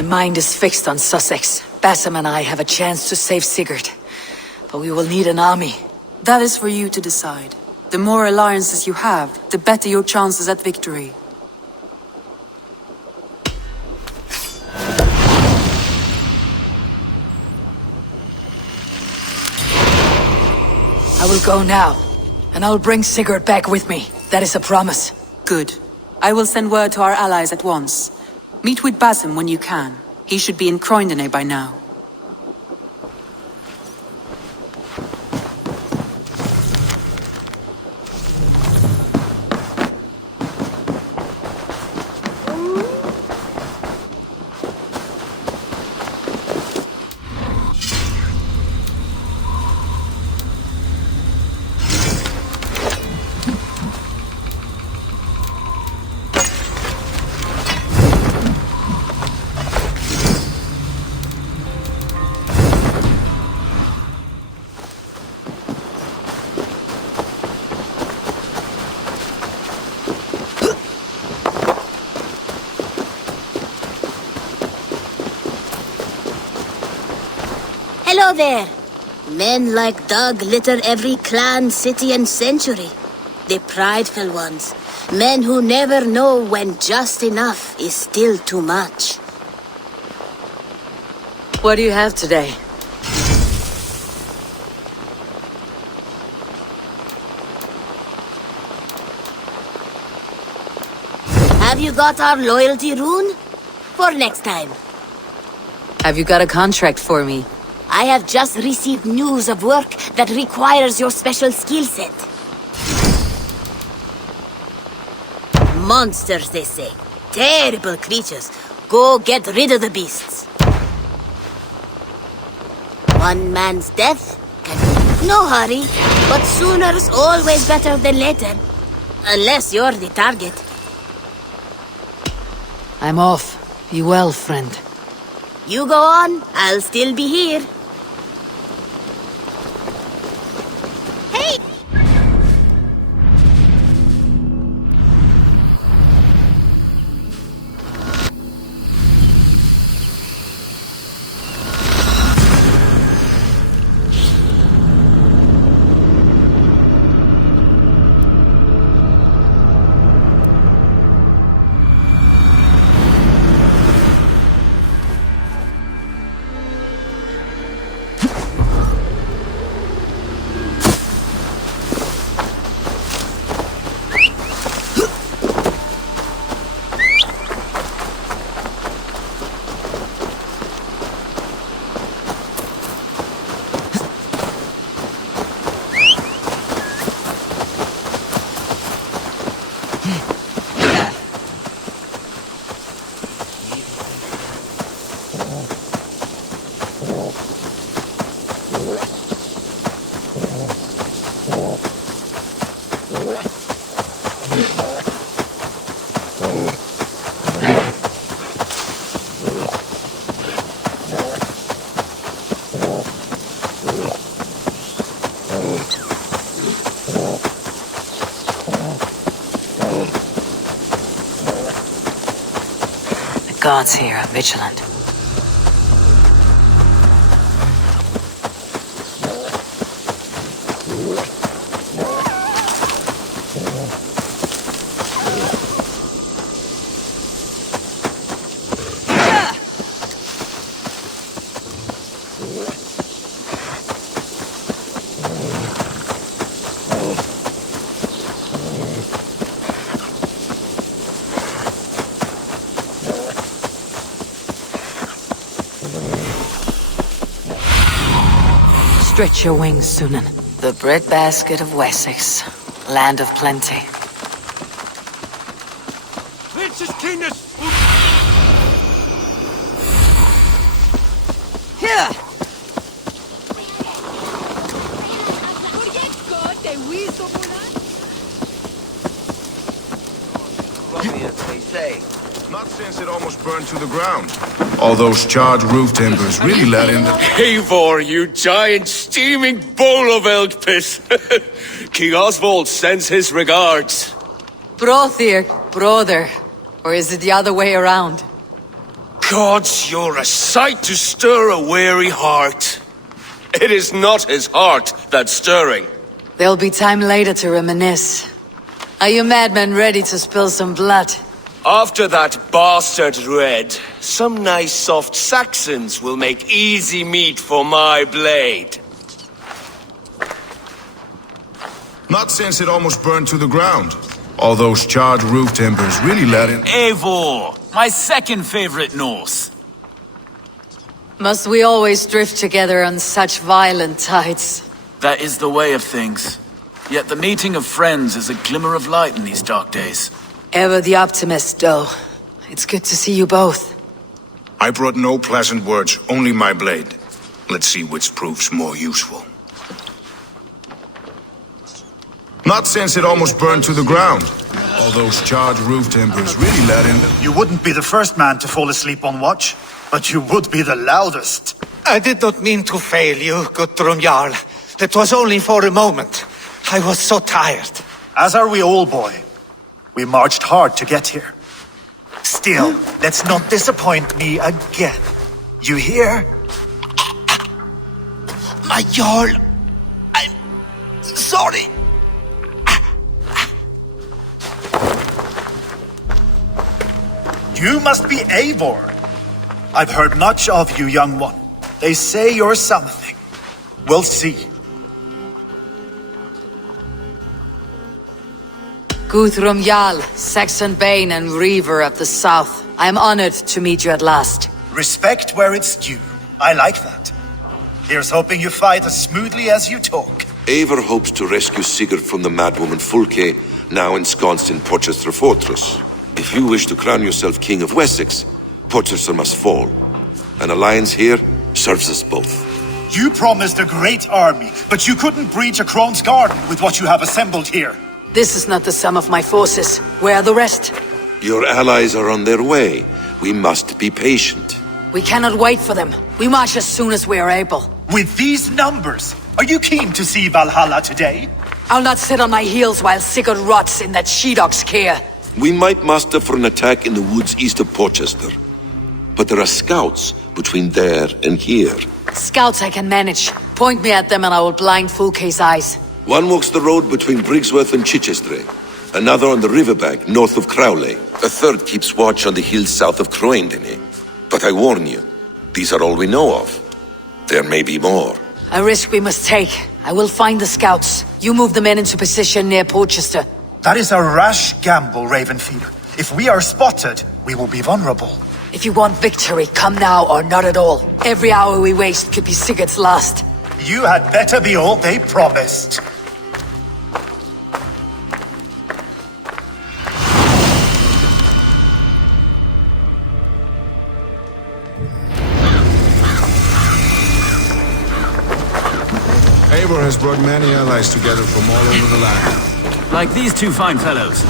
My mind is fixed on Sussex. Bassam and I have a chance to save Sigurd. But we will need an army. That is for you to decide. The more alliances you have, the better your chances at victory. I will go now, and I will bring Sigurd back with me. That is a promise. Good. I will send word to our allies at once. Meet with Bassam when you can. He should be in Croydon by now. Hello there. Men like Doug litter every clan, city and century. The prideful ones. Men who never know when just enough is still too much. What do you have today? Have you got our loyalty rune? For next time. Have you got a contract for me? I have just received news of work that requires your special skill set. Monsters, they say. Terrible creatures. Go get rid of the beasts. One man's death can... No hurry, but sooner's always better than later. Unless you're the target. I'm off. Be well, friend. You go on, I'll still be here. Hey! The gods here are vigilant. Stretch your wings, Sunan. The breadbasket of Wessex, land of plenty. Here! They say. Not since it almost burned to the ground. All those charred roof timbers really let in the... Eivor, you giant steaming bowl of elk piss! King Oswald sends his regards. Brother, brother. Or is it the other way around? Gods, you're a sight to stir a weary heart. It is not his heart that's stirring. There'll be time later to reminisce. Are you madmen ready to spill some blood? After that bastard Red, some nice soft Saxons will make easy meat for my blade. Not since it almost burned to the ground. All those charred roof timbers really let in... Eivor, my second favorite Norse. Must we always drift together on such violent tides? That is the way of things. Yet the meeting of friends is a glimmer of light in these dark days. Ever the optimist, though. It's good to see you both. I brought no pleasant words, only my blade. Let's see which proves more useful. Not since it almost burned to the ground. All those charred roof timbers really let in... You wouldn't be the first man to fall asleep on watch, but you would be the loudest. I did not mean to fail you, GUTHRUM Jarl. It was only for a moment. I was so tired. As are we all, boy. We marched hard to get here. Still, let's not disappoint me again. You hear? My Jarl, I'm sorry. You must be Eivor. I've heard much of you, young one. They say you're something. We'll see. GUTHRUM Jarl, Saxon Bane and Reaver of the South. I am honored to meet you at last. Respect where it's due. I like that. Here's hoping you fight as smoothly as you talk. Eivor hopes to rescue Sigurd from the madwoman Fulke, now ensconced in Porchester Fortress. If you wish to crown yourself King of Wessex, Porchester must fall. An alliance here serves us both. You promised a great army, but you couldn't breach a Crone's garden with what you have assembled here. This is not the sum of my forces. Where are the rest? Your allies are on their way. We must be patient. We cannot wait for them. We march as soon as we are able. With these numbers, are you keen to see Valhalla today? I'll not sit on my heels while Sigurd rots in that she-dog's care. We might muster for an attack in the woods east of Porchester. But there are scouts between there and here. Scouts I can manage. Point me at them and I will blind Fulke's eyes. One walks the road between Briggsworth and Chichester. Another on the riverbank north of Crowley. A third keeps watch on the hills south of Croendene. But I warn you, these are all we know of. There may be more. A risk we must take. I will find the scouts. You move the men into position near Porchester. That is a rash gamble, Ravenfield. If we are spotted, we will be vulnerable. If you want victory, come now or not at all. Every hour we waste could be Sigurd's last. You had better be all they promised. Eivor has brought many allies together from all over the land. Like these two fine fellows.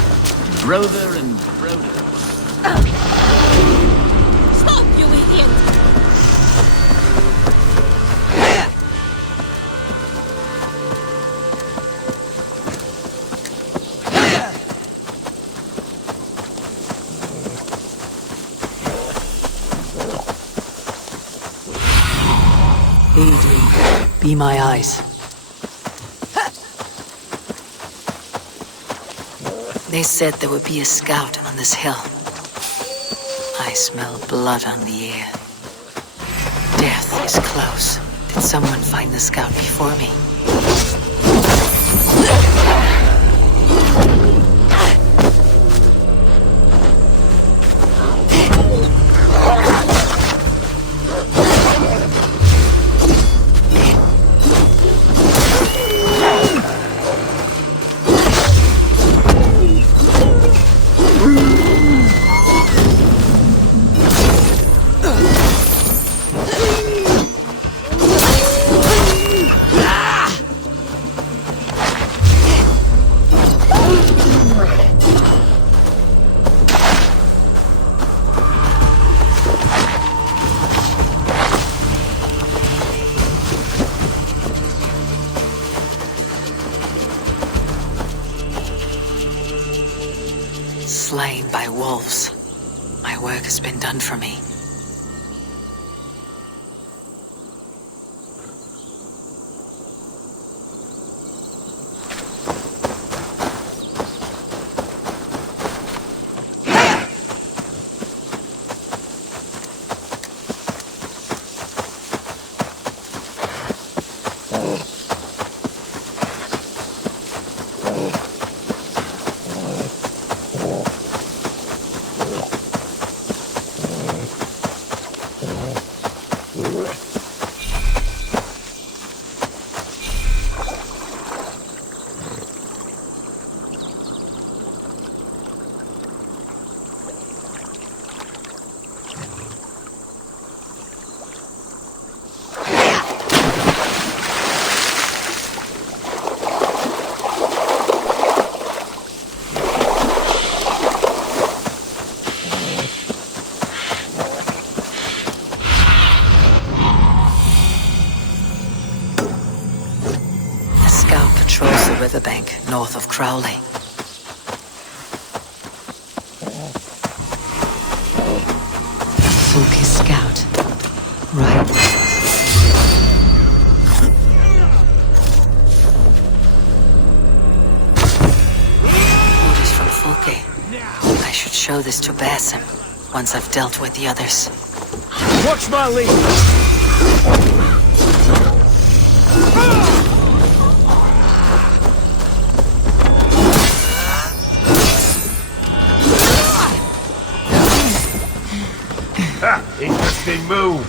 Brother and brother. Stop, you idiot! Aid me. Be my eyes. They said there would be a scout on this hill. I smell blood on the air. Death is close. Did someone find the scout before me? Slain by wolves. My work has been done for me. north of Crowley. A focused scout. Right. Orders from Fulke. I should show this to Basim once I've dealt with the others. Watch my lead! Interesting move.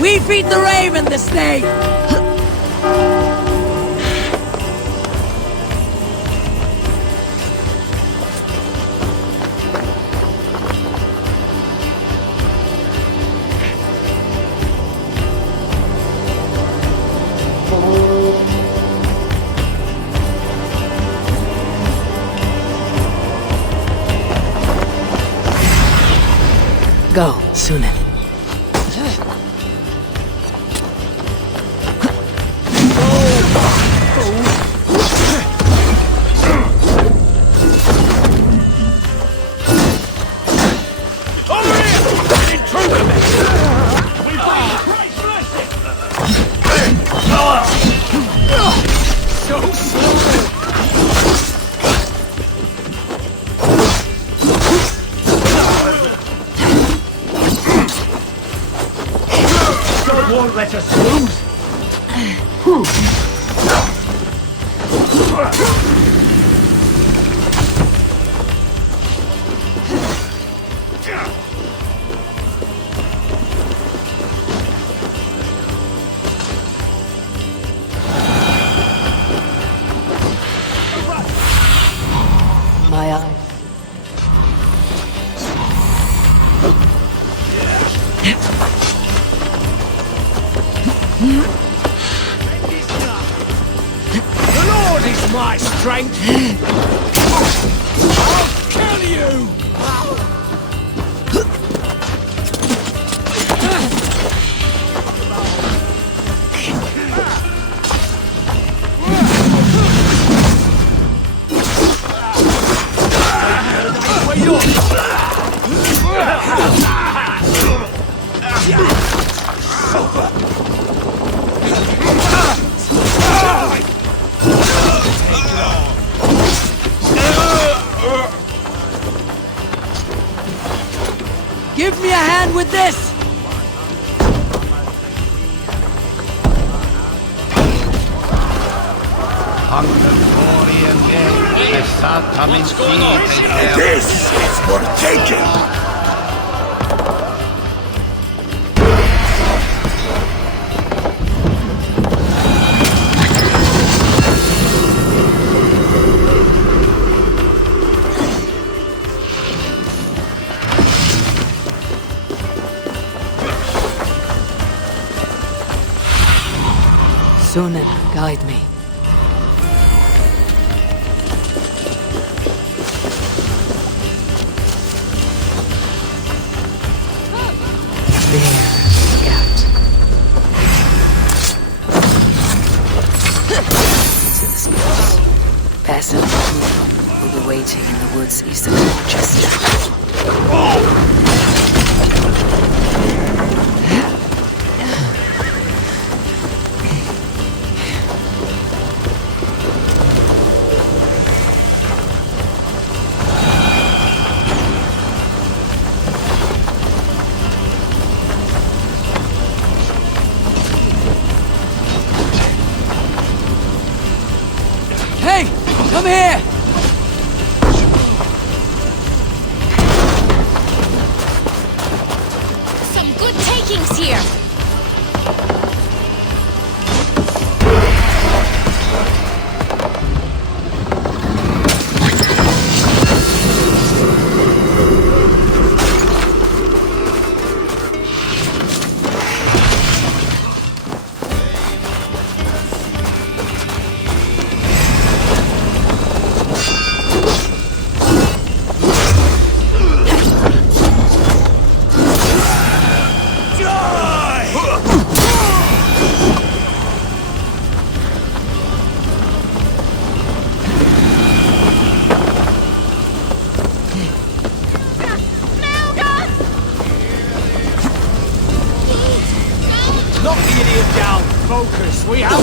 We feed the raven this day! Go, Sunan. Won't let us lose. My eyes. The Lord is my strength! I'll kill you! Give me a hand with this! This is for taking! Sunan, guide me. There, Scout. To the Scouts. Basim and Guthrum will be waiting in the woods east of Manchester. Hey! Come here! Some good takings here! Knock the idiot down! Focus, we have...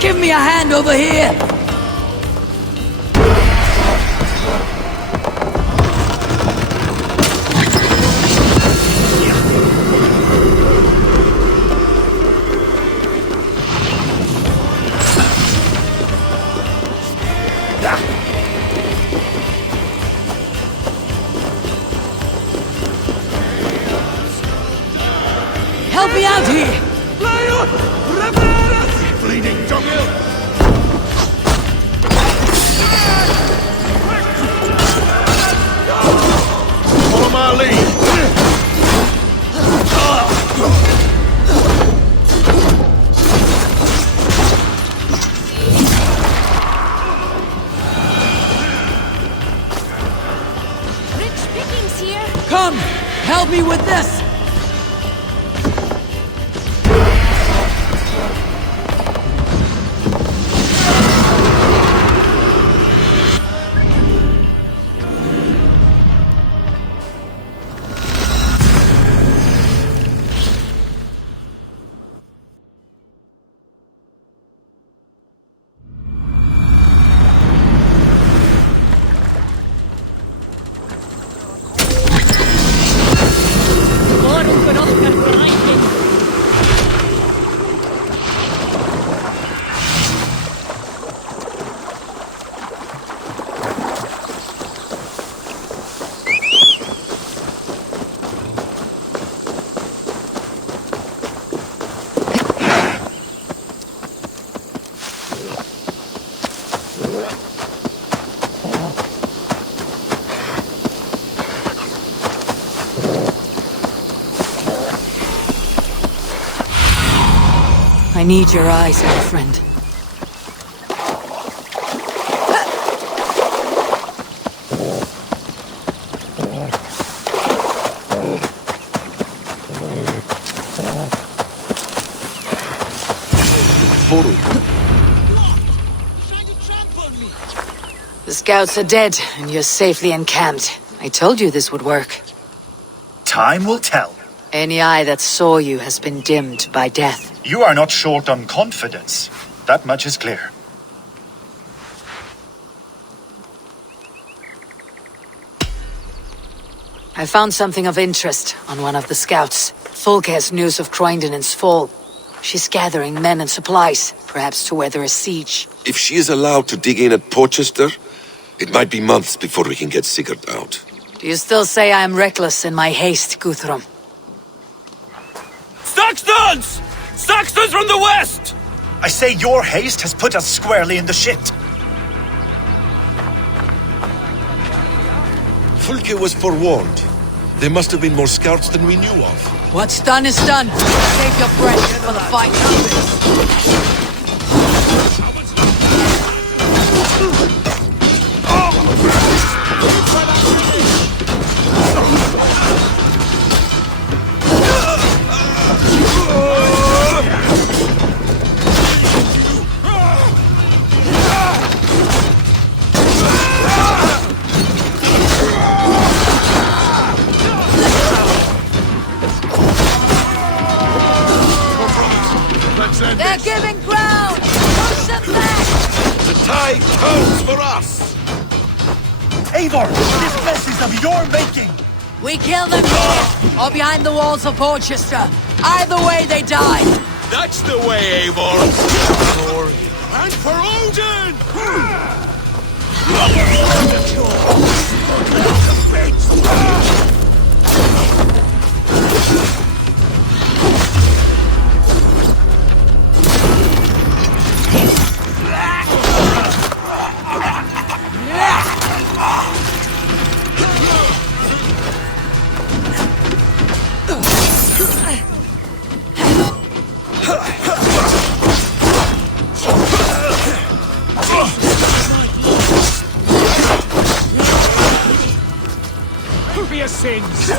Give me a hand over here! Help me out here! Bleeding dunghill! Follow my lead! Rich pickings here! Come! Help me with this! I need your eyes, my friend. The scouts are dead, and you're safely encamped. I told you this would work. Time will tell. Any eye that saw you has been dimmed by death. You are not short on confidence. That much is clear. I found something of interest on one of the scouts. Folke has news of Croydon's fall. She's gathering men and supplies, perhaps to weather a siege. If she is allowed to dig in at Porchester, it might be months before we can get Sigurd out. Do you still say I am reckless in my haste, GUTHRUM? Saxons! Saxons from the west! I say your haste has put us squarely in the shit. Fulke was forewarned. There must have been more scouts than we knew of. What's done is done. Save your breath for the fight. They're giving ground! Push them back! The tide turns for us! Eivor, this mess is of your making! We kill them here, or behind the walls of Porchester. Either way, they die. That's the way, Eivor! Glory. And for Odin! For your sins!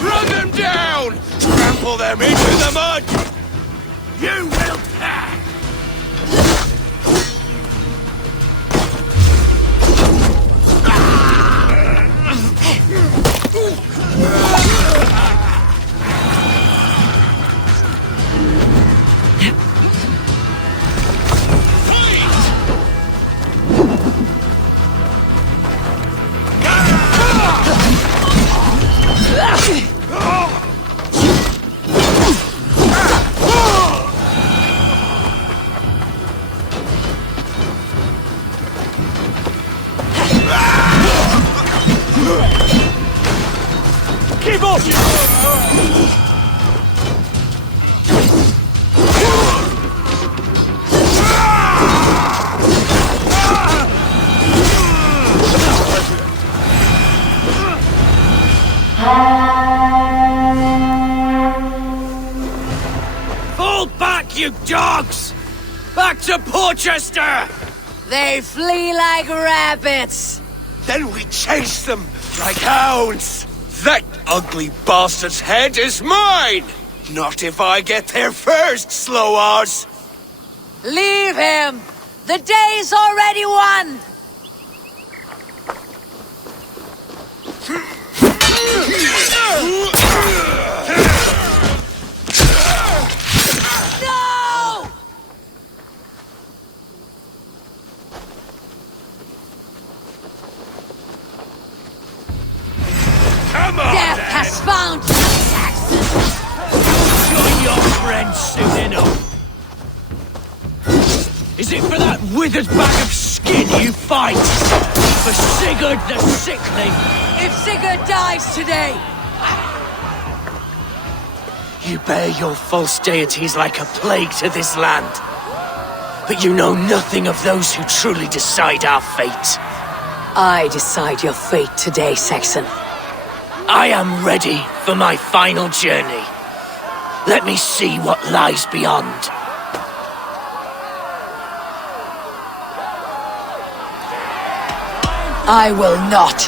Run them down! Trample them into the mud! You will pay! Keep off! Fall back, you dogs! Back to Porchester! They flee like rabbits. Then we chase them like hounds! That ugly bastard's head is mine! Not if I get there first, slow-arse! Leave him! The day's already won! No! Come on, Death then. has found you, Saxon! Join your friends soon enough. Is it for that withered bag of skin you fight? For Sigurd the Sickly? If Sigurd dies today, You bear your false deities like a plague to this land. But you know nothing of those who truly decide our fate. I decide your fate today, Saxon. I am ready for my final journey. Let me see what lies beyond. I will not.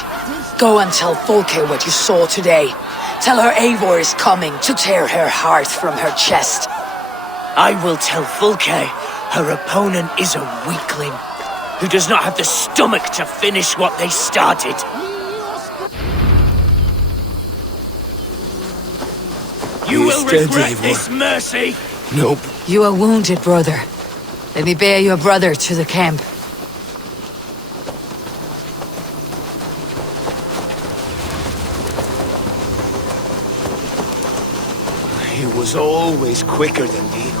Go and tell Folke what you saw today. Tell her Eivor is coming to tear her heart from her chest. I will tell Fulke her opponent is a weakling who does not have the stomach to finish what they started. You will regret this, Mercy! Nope. You are wounded, brother. Let me bear your brother to the camp. He was always quicker than me.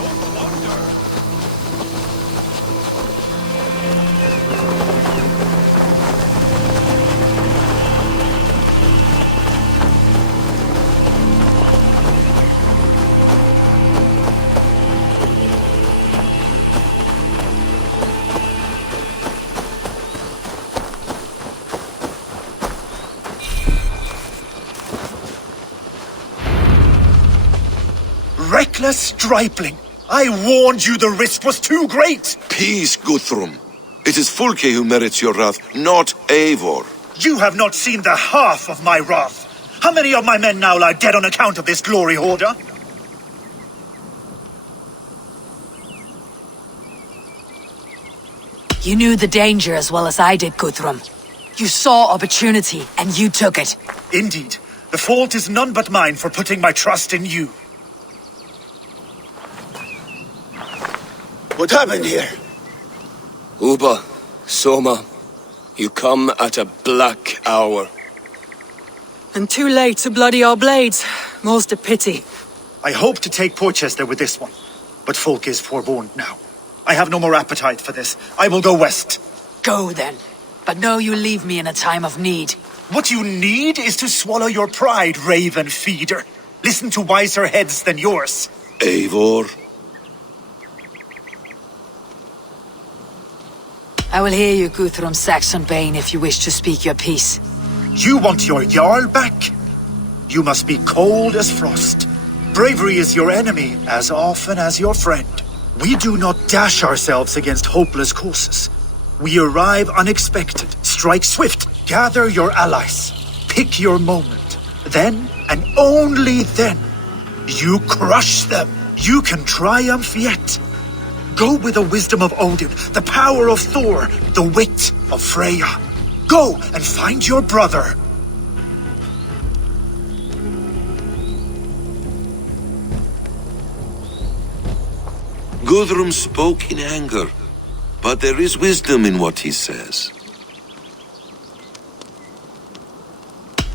Reckless stripling! I warned you the risk was too great! Peace, GUTHRUM. It is Fulke who merits your wrath, not Eivor. You have not seen the half of my wrath. How many of my men now lie dead on account of this glory hoarder? You knew the danger as well as I did, Guthrum. You saw opportunity, and you took it. Indeed. The fault is none but mine for putting my trust in you. What happened here? Uba, Soma, you come at a black hour. And too late to bloody our blades. More's the pity. I hope to take Porchester with this one, but folk is forewarned now. I have no more appetite for this. I will go west. Go then. But know you leave me in a time of need. What you need is to swallow your pride, raven feeder. Listen to wiser heads than yours. Eivor? I will hear you, Guthrum Saxon Bane, if you wish to speak your piece. You want your Jarl back? You must be cold as frost. Bravery is your enemy as often as your friend. We do not dash ourselves against hopeless courses. We arrive unexpected, strike swift, gather your allies, pick your moment. Then, and only then, you crush them. You can triumph yet. Go with the wisdom of Odin, the power of Thor, the wit of Freya. Go and find your brother. GUTHRUM spoke in anger, but there is wisdom in what he says.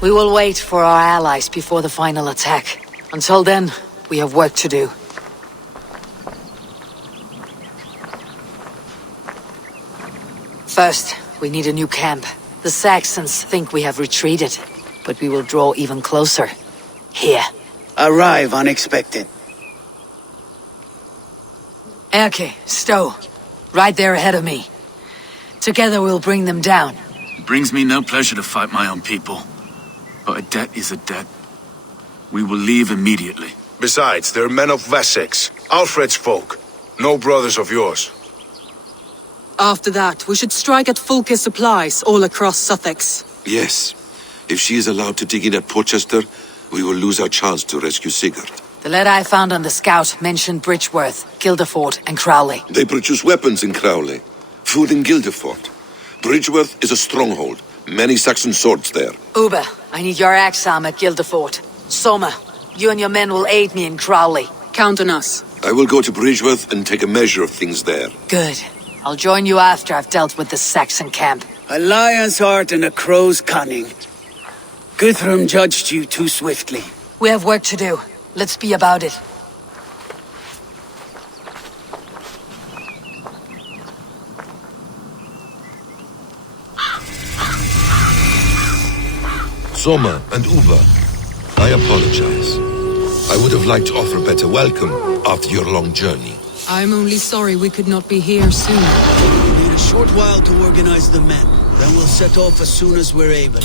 We will wait for our allies before the final attack. Until then, we have work to do. First, we need a new camp. The Saxons think we have retreated, but we will draw even closer. Here. Arrive unexpected. Erke, Stowe. Right there ahead of me. Together we'll bring them down. It brings me no pleasure to fight my own people. But a debt is a debt. We will leave immediately. Besides, they're men of Wessex, Alfred's folk. No brothers of yours. After that, we should strike at Fulke's supplies all across Sussex. Yes. If she is allowed to dig in at Porchester, we will lose our chance to rescue Sigurd. The letter I found on the scout mentioned Bridgeworth, Guilderford, and Crowley. They produce weapons in Crowley, food in Guilderford. Bridgeworth is a stronghold. Many Saxon swords there. Uber, I need your axe arm at Guilderford. Soma, you and your men will aid me in Crowley. Count on us. I will go to Bridgeworth and take a measure of things there. Good. I'll join you after I've dealt with the Saxon camp. A lion's heart and a crow's cunning. Guthrum judged you too swiftly. We have work to do. Let's be about it. Soma and Uber, I apologize. I would have liked to offer a better welcome after your long journey. I'm only sorry we could not be here sooner. We need a short while to organize the men. Then we'll set off as soon as we're able.